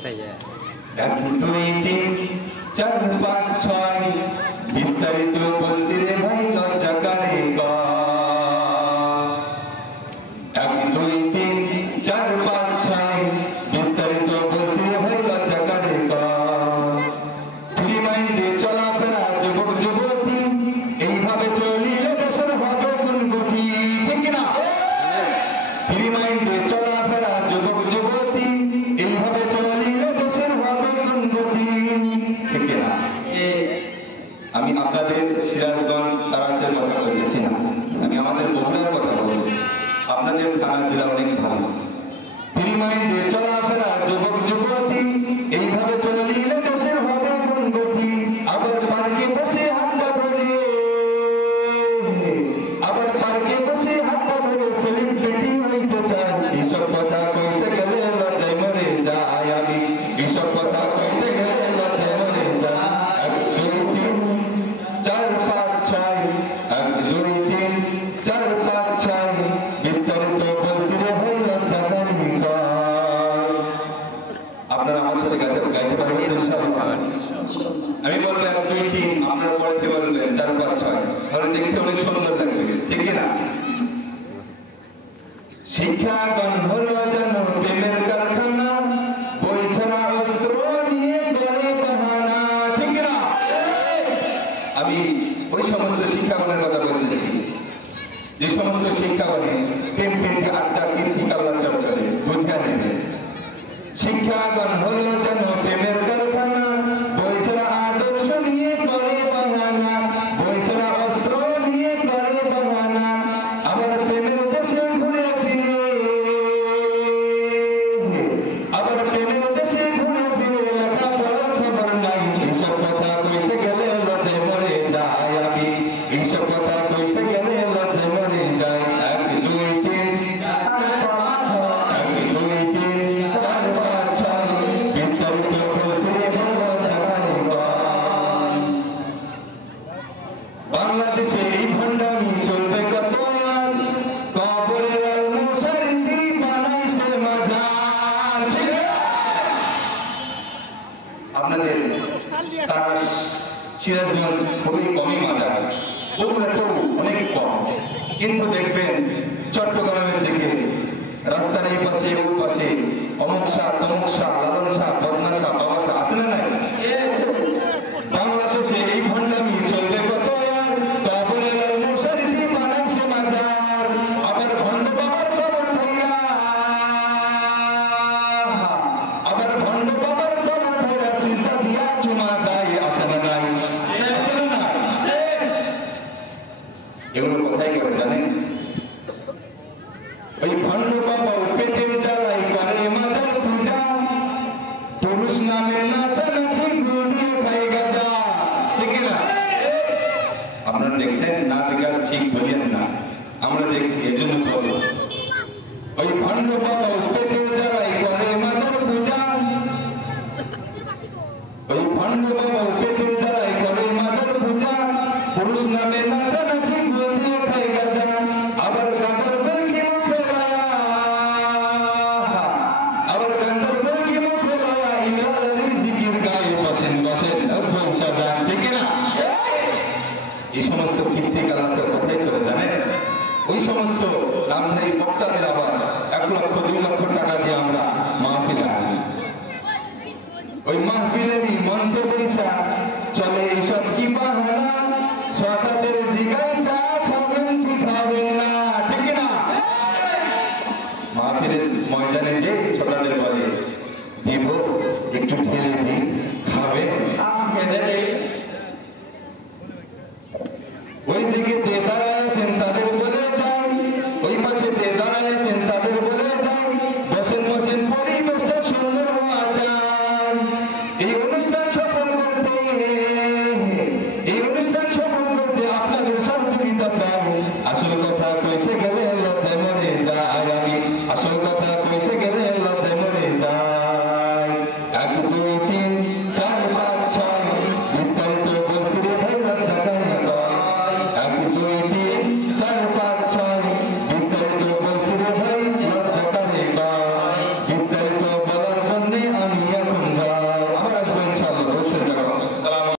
এক দুই তিন চার পাঁচ ছয় বিস্তারিত বলছি রে ভাই লজ্জা কারে এক দুই তিন চার পাঁচ ছয় বিস্তারিত বলছি রে ভাই লজ্জা কারে ফ্রি মাইন্ডে চলাফেরা যুবক যুবতী এইভাবে চলিলে দেশের হবে উন্নতি ঠিক না ফ্রি মাইন্ডে চলাফেরা যুবক যুবতী এইভাবে চলিলে দেশের হবে উন্নতি ঠিক না আমি আপনাদের সিরাজগঞ্জ তারাশের কথা বলতেছি না আমি আমাদের বগুড়ার কথা বলতেছি আপনাদের থানা জেলা অনেক ভালো ফ্রি মাইন্ডে চলাফেরা যুবক যুবতী এইভাবে চলিলে দেশের হবে উন্নতি আবার পার্কে বসে হাত ধরে সেলিব্রিটি হইতে চায় এইসব কথা কইতে গেলে লজ্জায় মরে যায় আমি এইসব কথা কইতে গেলে লজ্জায় মরে যায় এক দুই তিন চার পাঁচ ছয় এক দুই তিন চার পাঁচ ছয় বিস্তারিত বলছি রে ভাই লজ্জা কারে আপনারা আমার সাথে গাইতে পারবেন ইনশাআল্লাহ আমি বলবো এক দুই তিন আপনারা পড়তে বলবেন চার পাঁচ ছয় তাহলে দেখতে অনেক সুন্দর লাগবে ঠিক না শিক্ষাগণ হলো যেন প্রেমের কারখানা বই ছাড়া অস্ত্র নিয়ে করে বাহানা ঠিক না আমি ওই সমস্ত শিক্ষাগণের কথা বলতেছি যে সমস্ত শিক্ষাগণে প্রেম প্রেমকে আড্ডা কীর্তি কাল্লা চর্চারে বুঝে নেবে শিক্ষাগণ হলো যেন প্রেমের কারখানা বই ছাড়া আদর্শ নিয়ে করে বাহানা বই ছাড়া অস্ত্র নিয়ে করে বাহানা আবার প্রেমের দেশে ঘুরে ফিরে আবার প্রেমের দেশে ঘুরে ফিরে লেখা পড়ার খবর নাই এইসব কথা কইতে গেলে লজ্জায় মরে যায় আমি এইসব কথা কইতে গেলে লজ্জায় মরে যায় এক দুই তিন চার পাঁচ ছয় এক দুই তিন চার পাঁচ ছয় বিস্তারিত বলছে লজ্জা কারে বাংলাদেশে এই ভণ্ডামি চলবে কত আর কবরের আলমোশারি দি বানাইছে মাজার ঠিক না আপনাদের তারাশ সিরাজগঞ্জ খুবই কমই মাজার বগুড়াতেও অনেক কম কিন্তু দেখবেন চট্টগ্রামের দিকে রাস্তার এই পাশে ওই পাশে অমুক শাহ তমুক শাহ লালন শাহ বদনা শাহ বাবা শাহ আছে না নাই বাংলাদেশে এই ভণ্ডামি চলবে কত আর কবরের আলমোশারি দি বানাইছে মাজার আবার ভণ্ড বাবার কবর ধইরা আবার ভণ্ড বাবার কবর ধইরা সিজদা দিয়া চুমা দেয় আছে না নাই আছে না নাই এগুলো কোথায় করে জানেন ওই ভণ্ড বাবা পেটের জ্বালাই করে মাজার পূজা পুরুষ নামে নাচানাচি গুড়িয়ে খাই গাজা ঠিক না আপনারা দেখছেন না দেখে ঠিক বলিয়েন না আমরা দেখছি এজন্য বলো ওই ভণ্ড বাবা পেটের জ্বালাই করে মাজার পূজা ওই ভণ্ড বাবা পেটের জ্বালাই করে মাজার পূজা পুরুষ নামে নাচানাচি গুড়িয়ে খাই গাজা আবার গাজার বর্গি মুখে লায়া আবার গাজার বর্গি মুখে লায়া ইলাল রিজিকের গায়ে বসেন বসেন পয়সা যান ঠিক না এই সমস্ত কীর্তি কালাচার কোথায় চলে জানেন ওই সমস্ত নামধারী বক্তাদের আবার 1 লক্ষ 2 লক্ষ টাকা দিয়ে আমরা মাহফিলে আনি ওই মাহফিলেরই মঞ্চে বৈশা চলে এইসব কি বাহানা সকালের জিগায় চা খাবেন কি খাবেন না ঠিক না মাহফিলের ময়দানে যে সকালের পরে দিব একটু ঢেলে দিই খাবে ওই দিকে যে দাঁড়ায় আছেন তাদের বলে যাই ওই পাশে যে দাঁড়ায় আছেন